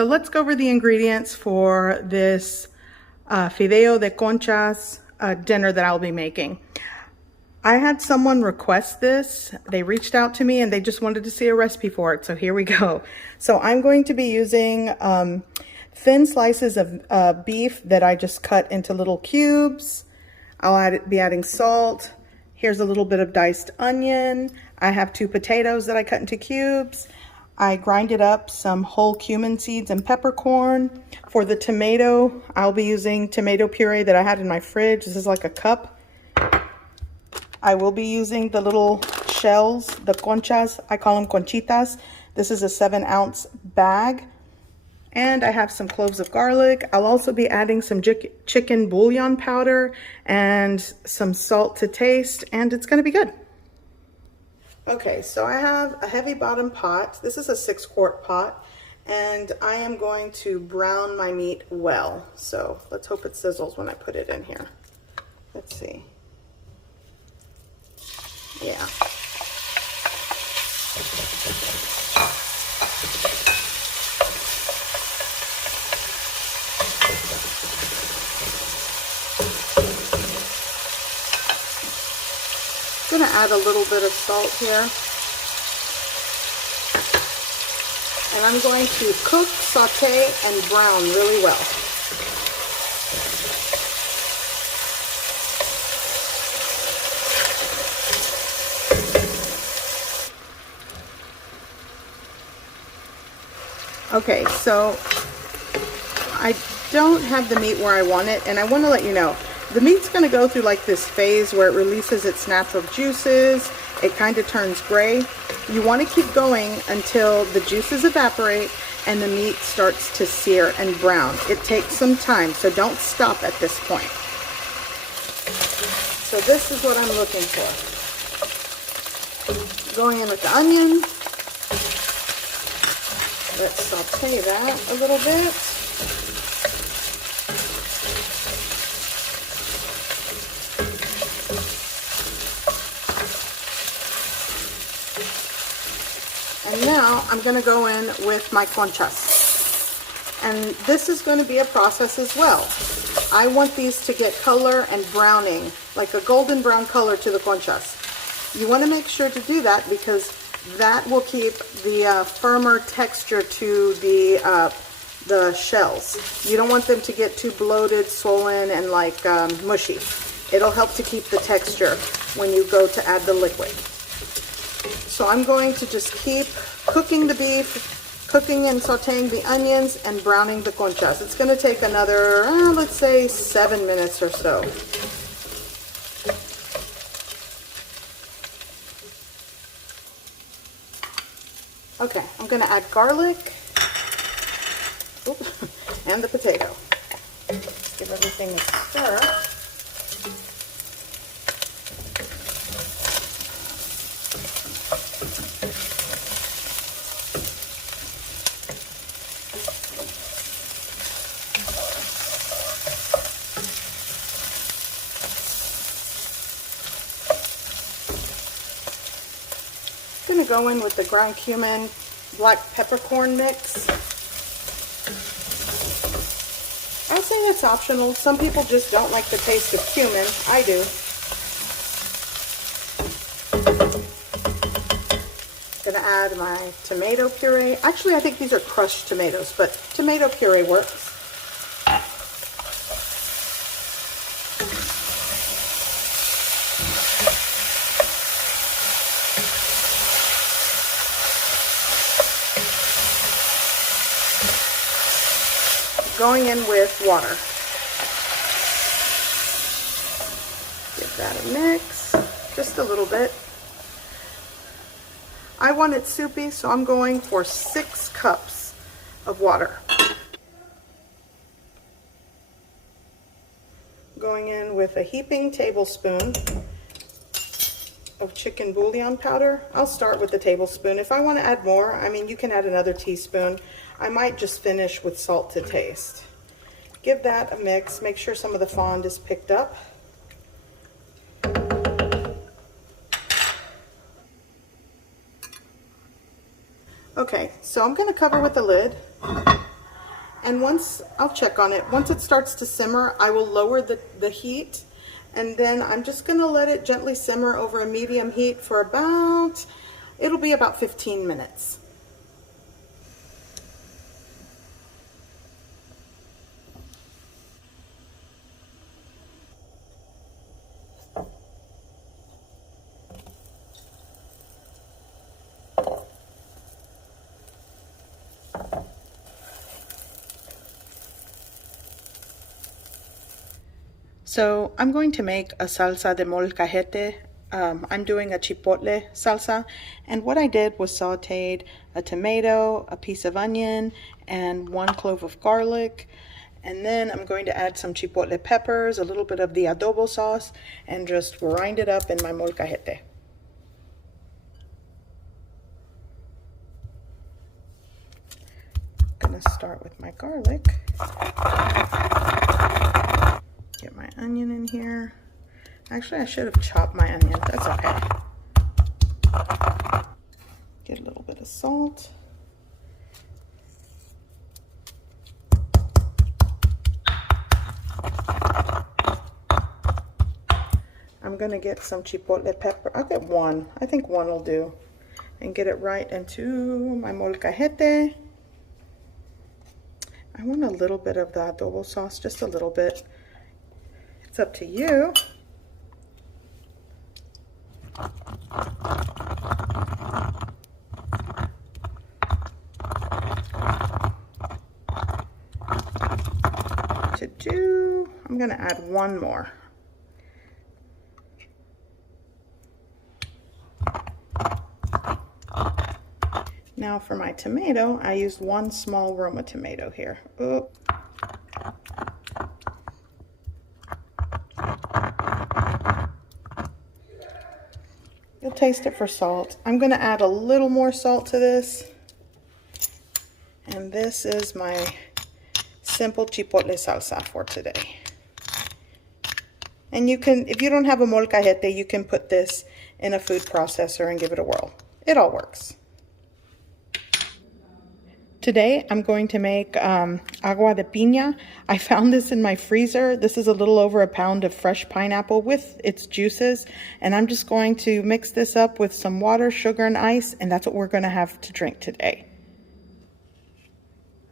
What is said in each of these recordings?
So let's go over the ingredients for this fideo de conchas dinner that I'll be making. I had someone request this. They reached out to me and they just wanted to see a recipe for it. So here we go. So I'm going to be using thin slices of beef that I just cut into little cubes. I'll be adding salt. Here's a little bit of diced onion. I have 2 potatoes that I cut into cubes. I grinded up some whole cumin seeds and peppercorn. For the tomato, I'll be using tomato puree that I had in my fridge. This is like a cup. I will be using the little shells, the conchas. I call them conchitas. This is a 7-ounce bag. And I have some cloves of garlic. I'll also be adding some chicken bouillon powder and some salt to taste, and it's gonna be good. Okay, so I have a heavy bottom pot. This is a 6-quart pot, and I am going to brown my meat well. So let's hope it sizzles when I put it in here. Let's see. Yeah. I'm going to add a little bit of salt here, and I'm going to cook, saute, and brown really well. Okay, so I don't have the meat where I want it, and I want to let you know, the meat's going to go through like this phase where it releases its natural juices. It kind of turns gray. You want to keep going until the juices evaporate and the meat starts to sear and brown. It takes some time, so don't stop at this point. So this is what I'm looking for. Going in with the onion. Let's saute that a little bit. And now I'm going to go in with my conchas. And this is going to be a process as well. I want these to get color and browning, like a golden brown color to the conchas. You want to make sure to do that because that will keep the firmer texture to the shells. You don't want them to get too bloated, swollen, and like mushy. It'll help to keep the texture when you go to add the liquid. So I'm going to just keep cooking the beef, cooking and sauteing the onions, and browning the conchas. It's going to take another, let's say, 7 minutes or so. Okay, I'm going to add garlic and the potato. Just give everything a stir. I'm going to go in with the ground cumin, black peppercorn mix. I'd say that's optional. Some people just don't like the taste of cumin. I do. I'm going to add my tomato puree. Actually, I think these are crushed tomatoes, but tomato puree works. Going in with water. Give that a mix, just a little bit. I want it soupy, so I'm going for 6 cups of water. Going in with a heaping tablespoon of chicken bouillon powder. I'll start with the tablespoon. If I want to add more, I mean, you can add another teaspoon. I might just finish with salt to taste. Give that a mix. Make sure some of the fond is picked up. Okay, so I'm going to cover with the lid. And once, I'll check on it. Once it starts to simmer, I will lower the heat, and then I'm just gonna let it gently simmer over a medium heat for about, it'll be about 15 minutes. So I'm going to make a salsa de molcajete. I'm doing a chipotle salsa, and what I did was sauteed a tomato, a piece of onion, and 1 clove of garlic. And then I'm going to add some chipotle peppers, a little bit of the adobo sauce, and just grind it up in my molcajete. I'm gonna start with my garlic. Get my onion in here. Actually, I should have chopped my onion. That's okay. Get a little bit of salt. I'm gonna get some chipotle pepper. I'll get 1. I think 1 will do. And get it right into my molcajete. I want a little bit of the adobo sauce, just a little bit. It's up to you. I'm gonna add 1 more. Now for my tomato, I used 1 small Roma tomato here. Ooh. You'll taste it for salt. I'm gonna add a little more salt to this. And this is my simple chipotle salsa for today. And you can, if you don't have a molcajete, you can put this in a food processor and give it a whirl. It all works. Today, I'm going to make agua de piña. I found this in my freezer. This is a little over a pound of fresh pineapple with its juices. And I'm just going to mix this up with some water, sugar, and ice. And that's what we're going to have to drink today.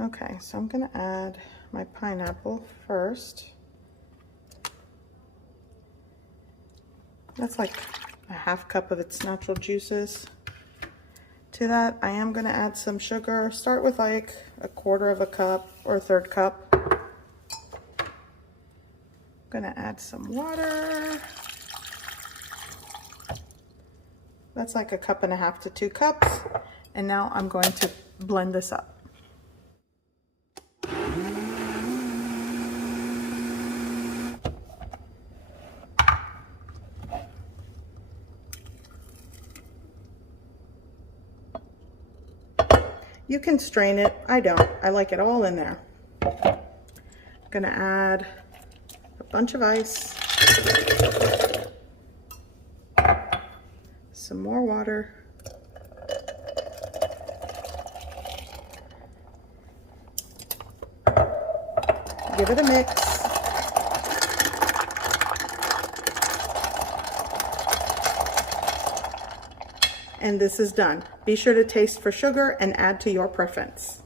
Okay, so I'm going to add my pineapple first. That's like a ½ cup of its natural juices. To that, I am going to add some sugar. Start with like a ¼ cup or a ⅓ cup. I'm going to add some water. That's like a 1.5 cups to 2 cups. And now I'm going to blend this up. You can strain it. I don't. I like it all in there. I'm gonna add a bunch of ice, some more water, give it a mix. And this is done. Be sure to taste for sugar and add to your preference.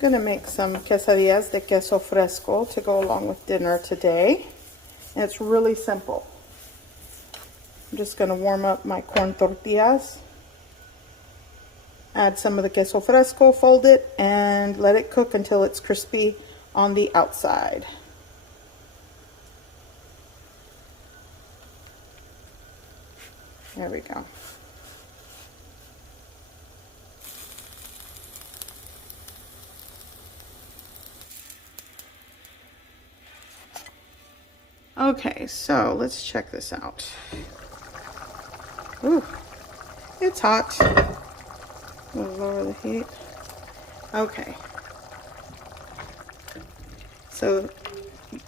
Gonna make some quesadillas de queso fresco to go along with dinner today. And it's really simple. I'm just gonna warm up my corn tortillas, add some of the queso fresco, fold it, and let it cook until it's crispy on the outside. There we go. Okay, so let's check this out. Ooh, It's hot. We'll lower the heat. Okay. So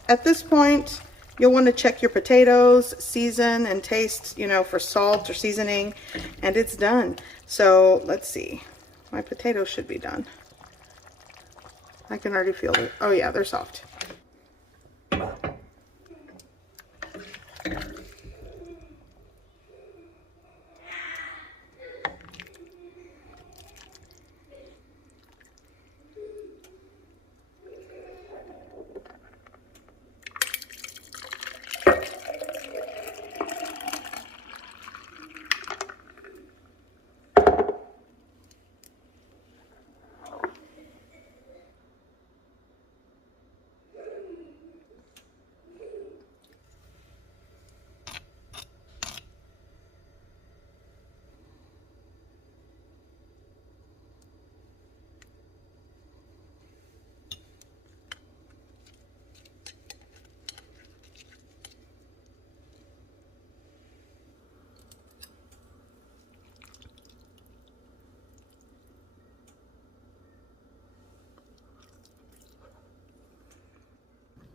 at this point, you'll want to check your potatoes, season and taste, you know, for salt or seasoning, and it's done. So let's see. My potatoes should be done. I can already feel it. Oh yeah, they're soft.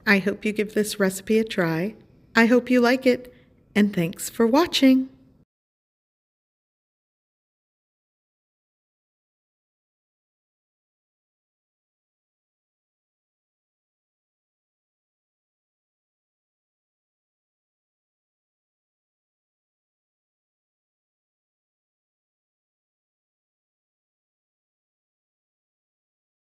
I hope you give this recipe a try. I hope you like it, and thanks for watching.